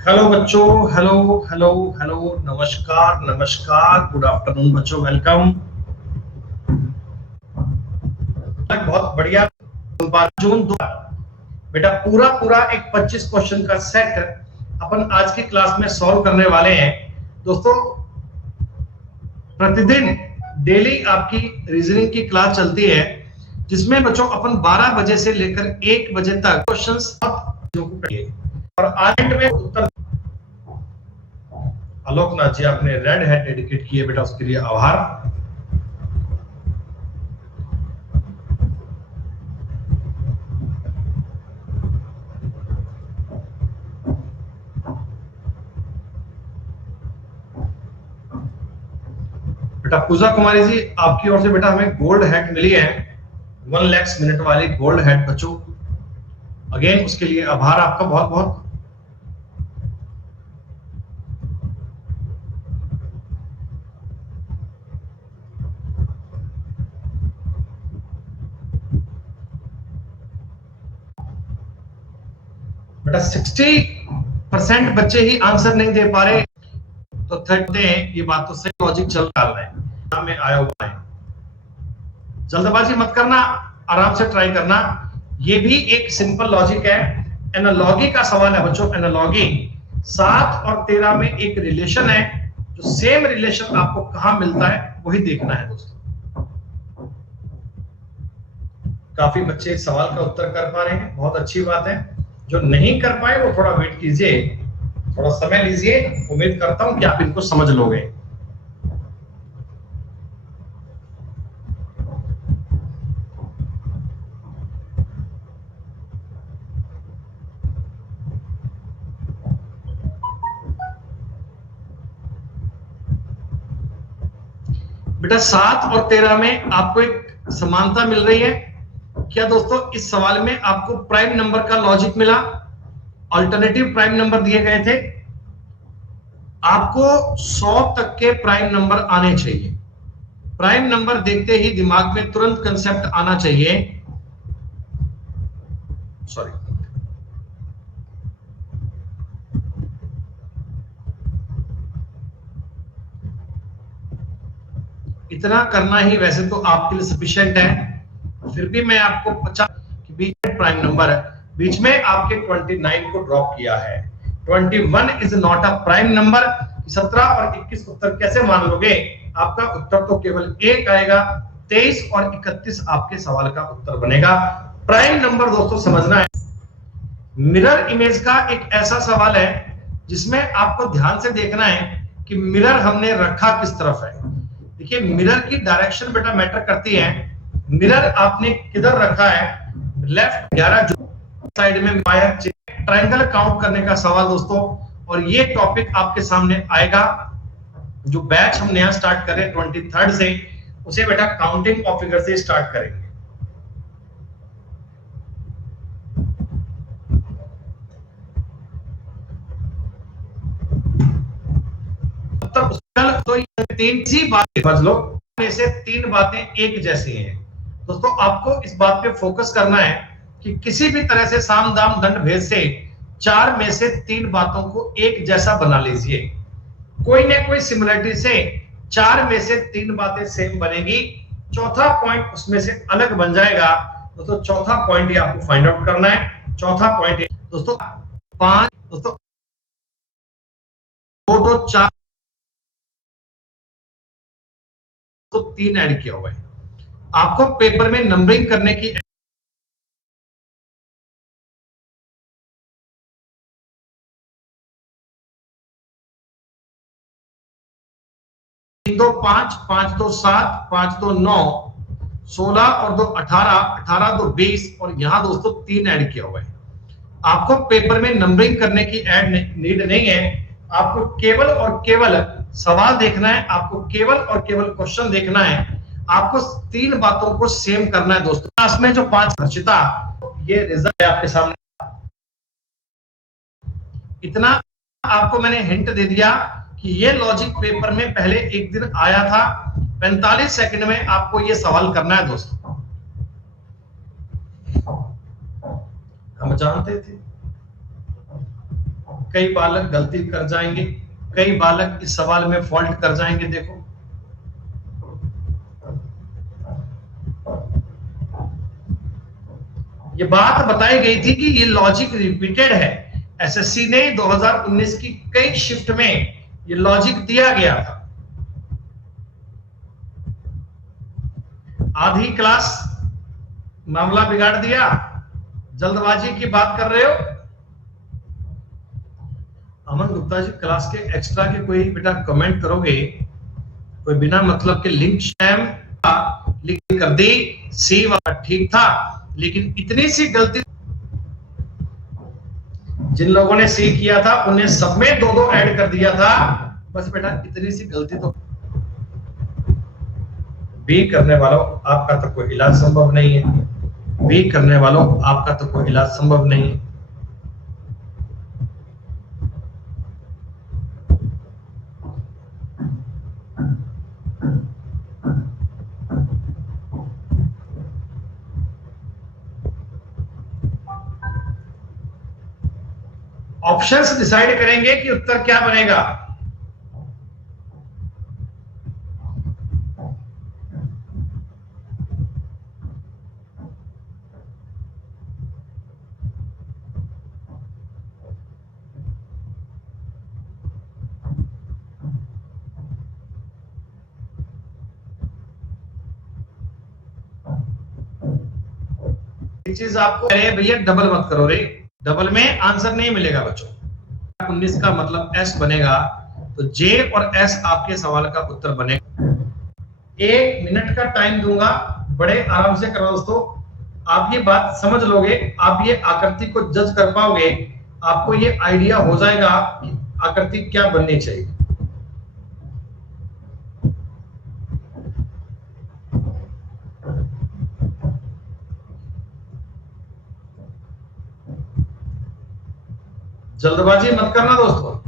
Hello बच्चों, hello hello hello, नमस्कार नमस्कार, गुड आफ्टरनून बच्चों, वेलकम। बहुत बढ़िया। जून दो बेटा पूरा पूरा एक 25 क्वेश्चन का सेट अपन आज की क्लास में सॉल्व करने वाले हैं दोस्तों। प्रतिदिन डेली आपकी रीजनिंग की क्लास चलती है जिसमें बच्चों अपन 12 बजे से लेकर 1 बजे तक क्वेश्चंस और आज में उत्तर। आलोकनाथ जी आपने रेड हैट डेडिकेट किए बेटा, उसके लिए आभार। बेटा पूजा कुमारी जी आपकी ओर से बेटा हमें गोल्ड हैट मिली है, 1 लाख मिनट वाली गोल्ड हैट बच्चों। अगेन उसके लिए आभार आपका बहुत बहुत। बेटा 60% बच्चे ही आंसर नहीं दे पा रहे तो थर्डे हैं, ये बात तो सही, लॉजिक चल रहा है में आया हुआ है। जल्दबाजी मत करना, आराम से ट्राई करना। ये भी एक सिंपल लॉजिक है, एनालॉजी का सवाल है बच्चों। एनालॉजी 7 और 13 में एक रिलेशन है, जो सेम रिलेशन आपको कहां मिलता है वही देखना है दोस्तों। काफी बच्चे इस सवाल का उत्तर कर पा रहे हैं, बहुत अच्छी बात है। जो नहीं कर पाए वो थोड़ा वेट कीजिए, थोड़ा समय लीजिए। उम्मीद करता हूं कि आप इनको समझ लोगे। बेटा 7 और 13 में आपको एक समानता मिल रही है क्या दोस्तों? इस सवाल में आपको प्राइम नंबर का लॉजिक मिला, अल्टरनेटिव प्राइम नंबर दिए गए थे। आपको 100 तक के प्राइम नंबर आने चाहिए। प्राइम नंबर देखते ही दिमाग में तुरंत कंसेप्ट आना चाहिए, सॉरी, इतना करना ही वैसे तो आपके लिए सफिशिएंट है, फिर भी मैं आपको 50 कि बीच में प्राइम नंबर है, बीच में आपके 29 को ड्रॉप किया है। 21 is not a prime number. 17 और 21 उत्तर कैसे मान लोगे? आपका उत्तर तो केवल एक आएगा, 23 और 31 आपके सवाल का उत्तर बनेगा। प्राइम नंबर दोस्तों समझना है, मिरर इमेज का एक ऐसा सवाल है जिसमें आपको ध्यान से देखना है कि मिरर हमने रखा किस तरफ है। देखिए मिरर की डायरेक्शन बेटा मैटर करती है। मिरर आपने किधर रखा है? लेफ्ट 11 साइड में वायर, ट्रायंगल काउंट करने का सवाल दोस्तों। और ये टॉपिक आपके सामने आएगा, जो बैच हम नया स्टार्ट कर रहे हैं 23rd से, उसे बेटा काउंटिंग ऑफ फिगर से स्टार्ट करेंगे। तो तीन सी बातें समझ लो, में से 3 बातें एक जैसी हैं दोस्तों। आपको इस बात पे फोकस करना है कि किसी भी तरह से साम दाम दंड भेद से 4 में से 3 बातों को एक जैसा बना लीजिए। कोई ना कोई सिमिलरिटी से 4 में से 3 बातें सेम बनेगी, चौथा पॉइंट उसमें से अलग बन जाएगा दोस्तों। चौथा पॉइंट ये आपको फाइंड आउट करना है। चौथा पॉइंट दोस्तों 5 दोस्तों 2 2 4 तो 3 ऐड किया हुआ है। आपको पेपर में नंबरिंग करने की दो 5 5 2 7 5 2 9 16 और 2 18 18 2 20 और यहां दोस्तों 3 ऐड किया हुआ है। आपको पेपर में नंबरिंग करने की ऐड नीड नहीं है। आपको केवल और केवल सवाल देखना है, आपको केवल और केवल क्वेश्चन देखना है। आपको 3 बातों को सेम करना है दोस्तों। क्लास में जो 5 खर्चिता, ये रिजल्ट है आपके सामने। इतना आपको मैंने हिंट दे दिया कि ये लॉजिक पेपर में पहले एक दिन आया था। 45 सेकंड में आपको ये सवाल करना है दोस्तों। हम जानते थे कई बालक गलती कर जाएंगे, कई बालक इस सवाल में फॉल्ट कर जाएंगे। देखो ये बात बताई गई थी कि ये लॉजिक रिपीटेड है। एसएससी ने 2019 की कई शिफ्ट में ये लॉजिक दिया गया था। आधी क्लास मामला बिगाड़ दिया, जल्दबाजी की बात कर रहे हो। अमन गुप्ता जी क्लास के एक्स्ट्रा के कोई बेटा कमेंट करोगे, कोई बिना मतलब के लिंक शैम लिख कर दी, सी वाला ठीक था लेकिन इतनी सी गलती, जिन लोगों ने सी किया था उन्हें सब में दो दो ऐड कर दिया था। बस बेटा इतनी सी गलती तो बी करने वालों आपका तो कोई इलाज संभव नहीं है। बी करने वालों आपका तो कोई इलाज संभव नहीं है। ऑप्शंस डिसाइड करेंगे कि उत्तर क्या बनेगा। चीज आपको अरे भैया डबल मत करो रे, डबल में आंसर नहीं मिलेगा बच्चों। 19 का मतलब एस बनेगा, तो जे और एस आपके सवाल का उत्तर बनेगा। 1 मिनट का टाइम दूंगा, बड़े आराम से करो दोस्तों। आप ये बात समझ लोगे, आप ये आकृति को जज कर पाओगे, आपको ये आइडिया हो जाएगा कि आकृति क्या बननी चाहिए। जल्दबाजी मत करना दोस्तों।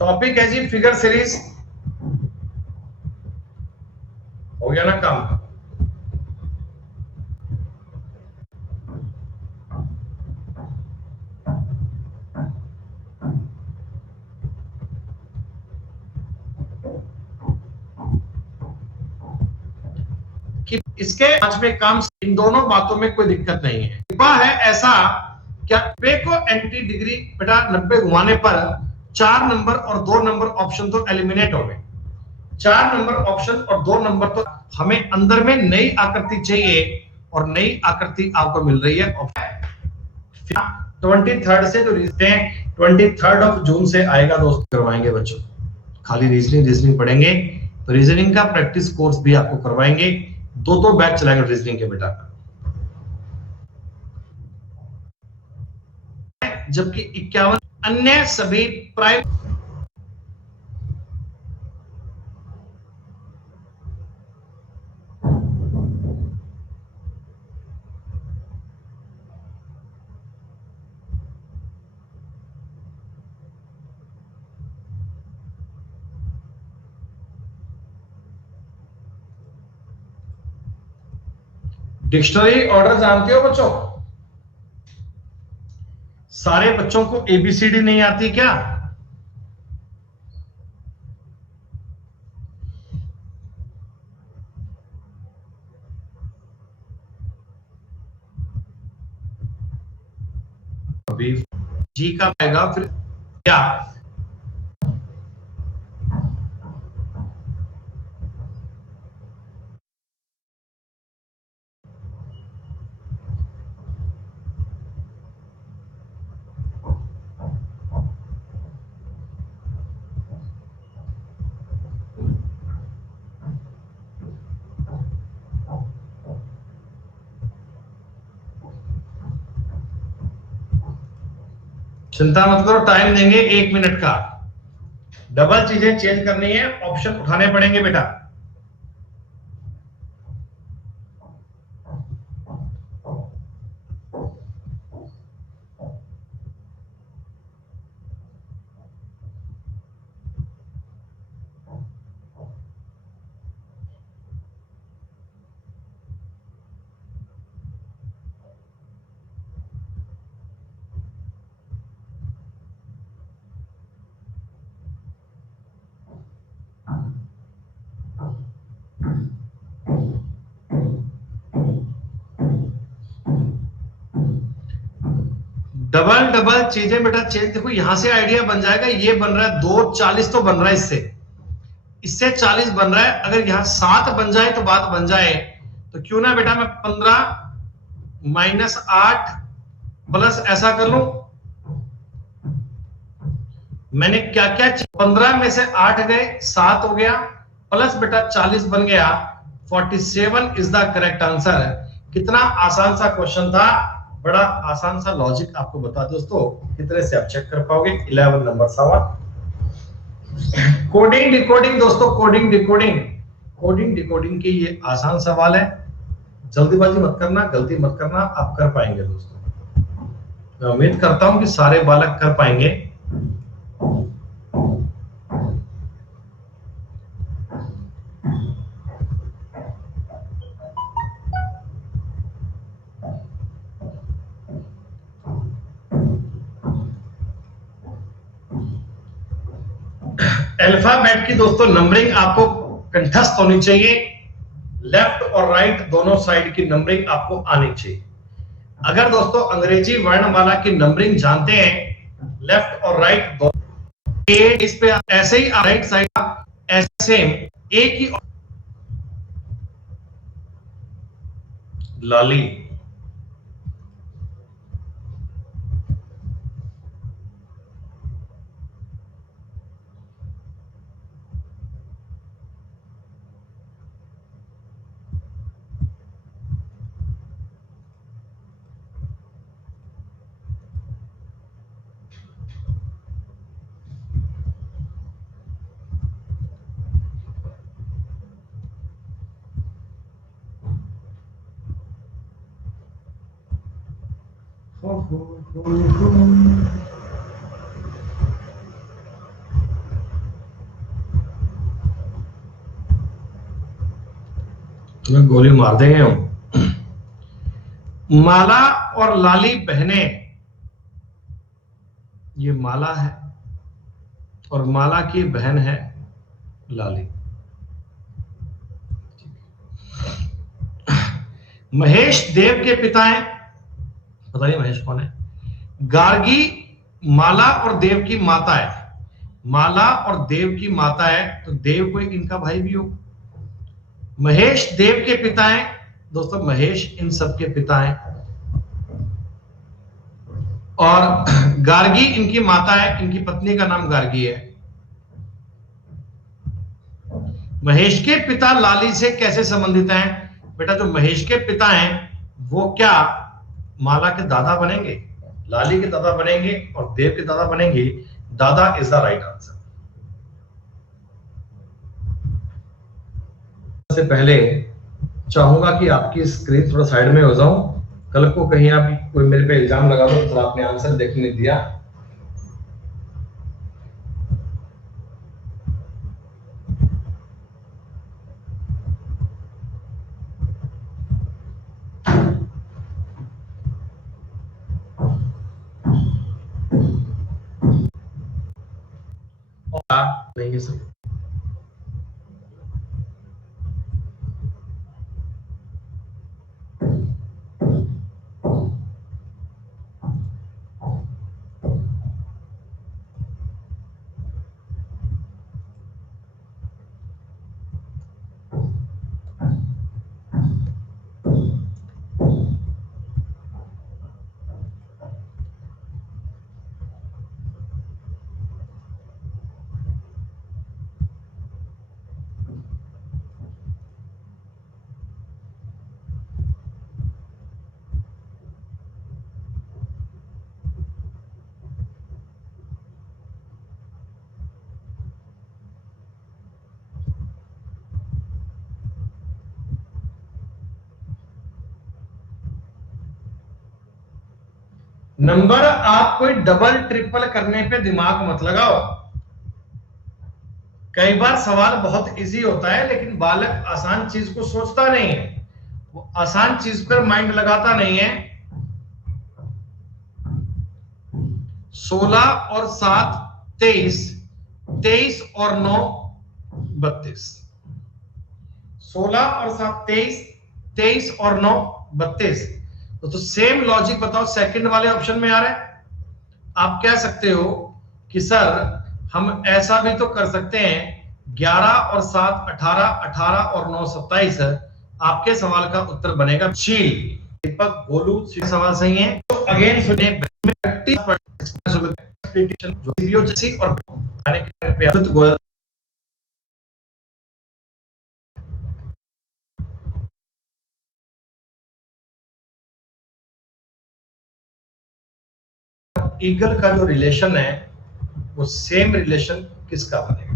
टॉपिक है जी फिगर सीरीज। हो गया ना काम। कि इसके आज में काम, इन दोनों बातों में कोई दिक्कत नहीं है। कृपा है ऐसा क्या पे को एंटी डिग्री बेटा 90 घुमाने पर 4 नंबर और 2 नंबर ऑप्शन तो एलिमिनेट हो गए। 4 नंबर ऑप्शन और 2 नंबर तो, हमें अंदर में नई आकृति चाहिए और नई आकृति आपको मिल रही है 23 से जो रिश्ते हैं 23 जून से आएगा दोस्तों, करवाएंगे बच्चों। खाली रीजनिंग पढ़ेंगे तो रीजनिंग का प्रैक्टिस कोर्स भी आपको करवाएंगे। दो बैच चलाएंगे रीजनिंग के बेटा। जबकि 51 अन्य सभी प्राइम डिक्शनरी ऑर्डर जानते हो बच्चों? सारे बच्चों को एबीसीडी नहीं आती क्या? अभी जी का आएगा फिर क्या? चिंता मत करो, टाइम देंगे 1 मिनट का। डबल चीजें चेंज करनी है, ऑप्शन उठाने पड़ेंगे बेटा। डबल डबल चीजें बेटा चेंज, देखो यहां से आइडिया बन जाएगा, ये बन रहा है 240 तो बन रहा है, इससे 40 बन रहा है। अगर यहां 7 बन जाए तो बात बन जाए, तो क्यों ना बेटा मैं 15 माइनस 8 प्लस ऐसा कर लूं। मैंने क्या क्या 15 में से 8 गए, 7 हो गया, प्लस बेटा 40 बन गया, 47 इज द करेक्ट आंसर। कितना आसान सा क्वेश्चन था, बड़ा आसान सा लॉजिक आपको बता दोस्तों, कितने से आप चेक कर पाओगे। 11 नंबर सवाल। कोडिंग डिकोडिंग दोस्तों, कोडिंग डिकोडिंग के ये आसान सवाल है, जल्दीबाजी मत करना, गलती मत करना, आप कर पाएंगे दोस्तों। मैं उम्मीद करता हूं कि सारे बालक कर पाएंगे। अल्फाबेट की दोस्तों नंबरिंग आपको कंठस्थ होनी चाहिए, लेफ्ट और राइट दोनों साइड की नंबरिंग आपको आनी चाहिए। अगर दोस्तों अंग्रेजी वर्णमाला की नंबरिंग जानते हैं, लेफ्ट और राइट दोनों, इस पे ऐसे ही राइट साइड ऐसे एक ही लाली, तुम्हें गोली मार देंगे हम। माला और लाली बहनें, ये माला है और माला की बहन है लाली। महेश देव के पिता हैं, बताइए महेश कौन है। गार्गी माला और देव की माता है, माला और देव की माता है, तो देव कोई इनका भाई भी हो। महेश देव के पिता हैं दोस्तों, महेश इन सब के पिता हैं, और गार्गी इनकी माता है, इनकी पत्नी का नाम गार्गी है। महेश के पिता लाली से कैसे संबंधित हैं बेटा, जो महेश के पिता हैं वो क्या माला के दादा बनेंगे, लाली के दादा बनेंगे और देव के दादा बनेंगे। दादा इज द राइट आंसर। से पहले चाहूंगा कि आपकी स्क्रीन थोड़ा साइड में हो जाऊं, कल को कहीं आप कोई मेरे पे इल्जाम लगा दो तो आपने आंसर देखने नहीं दिया। नहीं ये सब नंबर आप कोई डबल ट्रिपल करने पे दिमाग मत लगाओ। कई बार सवाल बहुत इजी होता है लेकिन बालक आसान चीज को सोचता नहीं है, वो आसान चीज पर माइंड लगाता नहीं है। 16 और 7 23, 23 और 9 32, 16 और 7 23, 23 और 9 32। तो सेम लॉजिक बताओ, सेकंड वाले ऑप्शन में आ रहा है, आप कह सकते हो कि सर हम ऐसा भी तो कर सकते हैं 11 और 7 18, 18 और 9 27। आपके सवाल का उत्तर बनेगा शील। दीपक गोलू सवाल सही है। तो अगेन सुने और ईगल का जो रिलेशन है वो सेम रिलेशन किसका बनेगा?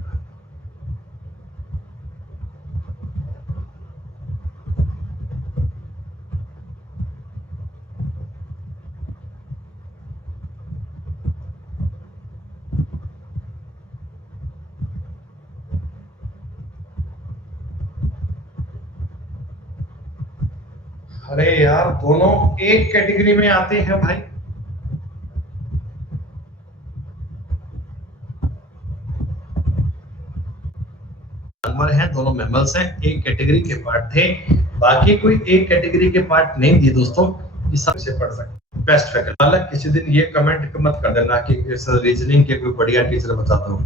अरे यार दोनों एक कैटेगरी में आते हैं भाई। जानवर हैं, दोनों मैमल्स हैं, एक कैटेगरी के पार्ट थे। बाकी कोई एक कैटेगरी के पार्ट नहीं दिए दोस्तों, ये सब से पढ़ सकते। बेस्ट फैकल्टी हालांकि किसी दिन ये कमेंट मत कर देना कि रीजनिंग के कोई बढ़िया टीचर बता दो।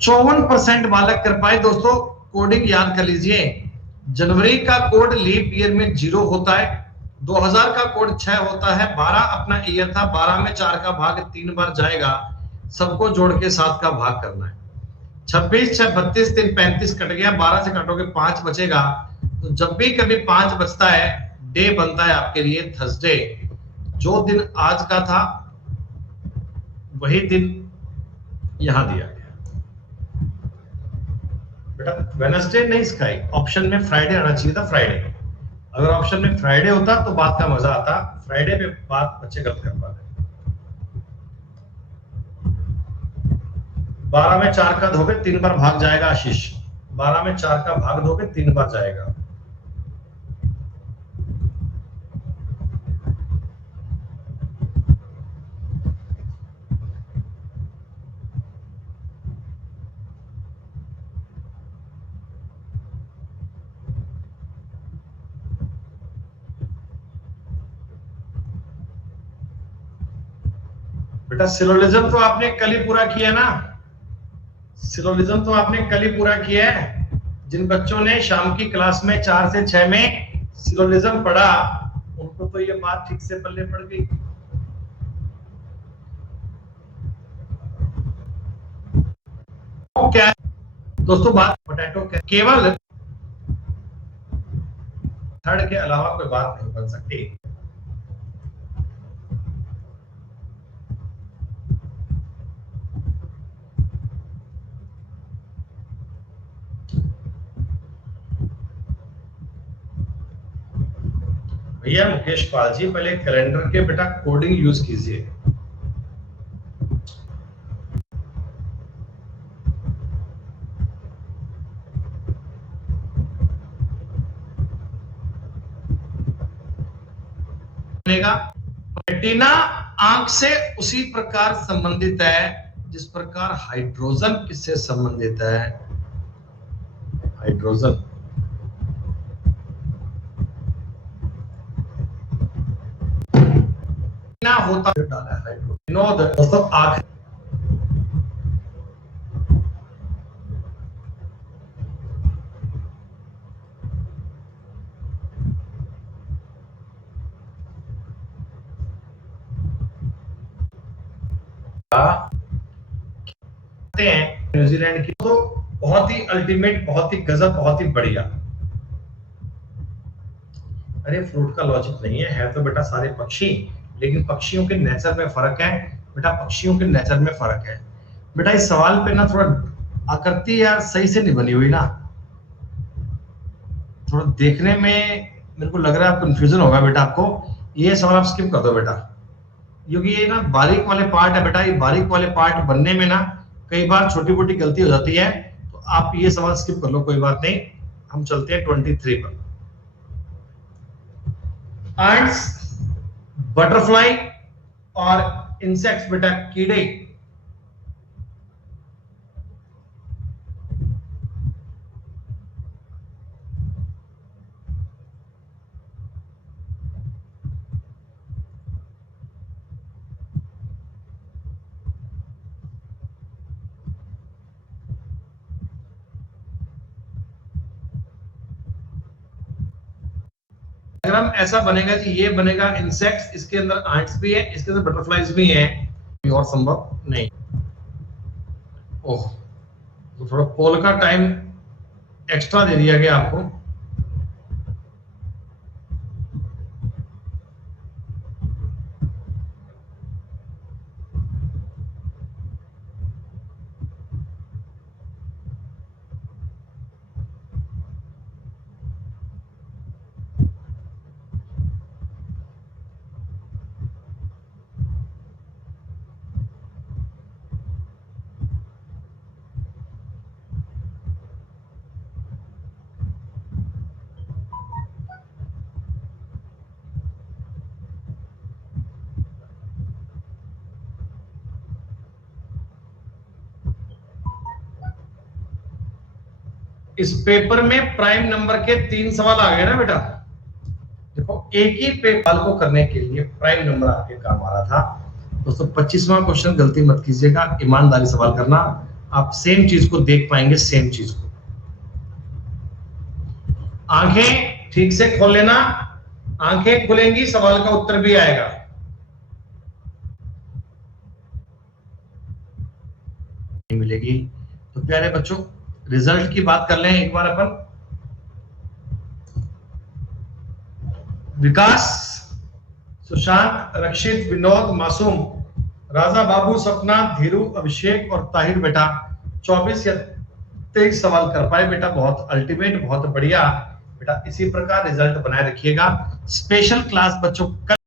चौवन परसेंट बालक कर पाए दोस्तों। कोडिंग याद कर लीजिए। जनवरी का कोड लीप ईयर में 0 होता है, 2000 का कोड 6 होता है, 12 अपना ईयर था, 12 में 4 का भाग 3 बार जाएगा, सबको जोड़ के 7 का भाग करना है। 26 6 32 3 35 कट गया, 12 से काटोगे 5 बचेगा। तो जब भी कभी 5 बचता है डे बनता है आपके लिए थर्सडे। जो दिन आज का था वही दिन यहां दिया गया बेटा। वेनसडे नहीं स्काई, ऑप्शन में फ्राइडे आना चाहिए था, फ्राइडे। अगर ऑप्शन में फ्राइडे होता तो बात का मजा आता। फ्राइडे पे बात बच्चे गलत कर पा रहे। 12 में 4 का दोगे 3 बार भाग जाएगा आशीष। 12 में 4 का भाग दोगे 3 बार जाएगा। बेटा सिलोजिज्म तो आपने कल ही पूरा किया ना। सिलोजिज्म तो आपने कल ही पूरा किया है। जिन बच्चों ने शाम की क्लास में 4 से 6 में सिलोजिज्म पढ़ा उनको तो ये बात ठीक से पल्ले पड़ गई। तो क्या दोस्तों बात पोटैटो केवल थर्ड के अलावा कोई बात नहीं बन सकती। भैया मुकेश पाल जी पहले कैलेंडर के बेटा कोडिंग यूज कीजिए। रेटिना आंख से उसी प्रकार संबंधित है जिस प्रकार हाइड्रोजन किससे संबंधित है। हाइड्रोजन ना होता डाला है हाइड्रोजन दोस्तों आंख हैं न्यूजीलैंड की। तो बहुत ही अल्टीमेट, बहुत ही गजब, बहुत ही बढ़िया। अरे फ्रूट का लॉजिक नहीं है तो बेटा सारे पक्षी, लेकिन पक्षियों के नेचर में फर्क है बेटा, पक्षियों के नेचर में फर्क है बेटा। इस सवाल पे ना थोड़ा आकृति यार सही से नहीं बनी हुई ना, थोड़ा देखने में मेरे को लग रहा है कंफ्यूजन होगा बेटा आपको। ये सवाल आप स्किप कर दो बेटा, क्योंकि ये ना बारीक वाले पार्ट है बेटा, ये बारीक वाले पार्ट बनने में ना कई बार छोटी मोटी गलती हो जाती है, तो आप ये सवाल स्किप कर लो, कोई बात नहीं। हम चलते हैं 23 पर। एंड्स, बटरफ्लाई और इंसेक्ट्स बेटा, कीड़े। डायग्राम ऐसा बनेगा कि ये बनेगा इंसेक्ट्स, इसके अंदर एंट्स भी है, इसके अंदर बटरफ्लाइज भी हैं, और संभव नहीं। ओह, तो थोड़ा पोल का टाइम एक्स्ट्रा दे दिया गया आपको। इस पेपर में प्राइम नंबर के 3 सवाल आ गए ना बेटा। देखो एक ही पेपर को करने के लिए प्राइम नंबर आपके काम आ रहा था दोस्तों। 25वां क्वेश्चन गलती मत कीजिएगा, ईमानदारी सवाल करना, आप सेम चीज को देख पाएंगे, सेम चीज को। आंखें ठीक से खोल लेना, आंखें खुलेंगी सवाल का उत्तर भी आएगा। मिलेगी तो प्यारे बच्चों रिजल्ट की बात कर लें एक बार अपन। विकास, सुशांत, रक्षित, विनोद, मासूम, राजा, बाबू, सपना, धीरू, अभिषेक और ताहिर बेटा 24 या 23 सवाल कर पाए बेटा, बहुत अल्टीमेट, बहुत बढ़िया बेटा। इसी प्रकार रिजल्ट बनाए रखिएगा। स्पेशल क्लास बच्चों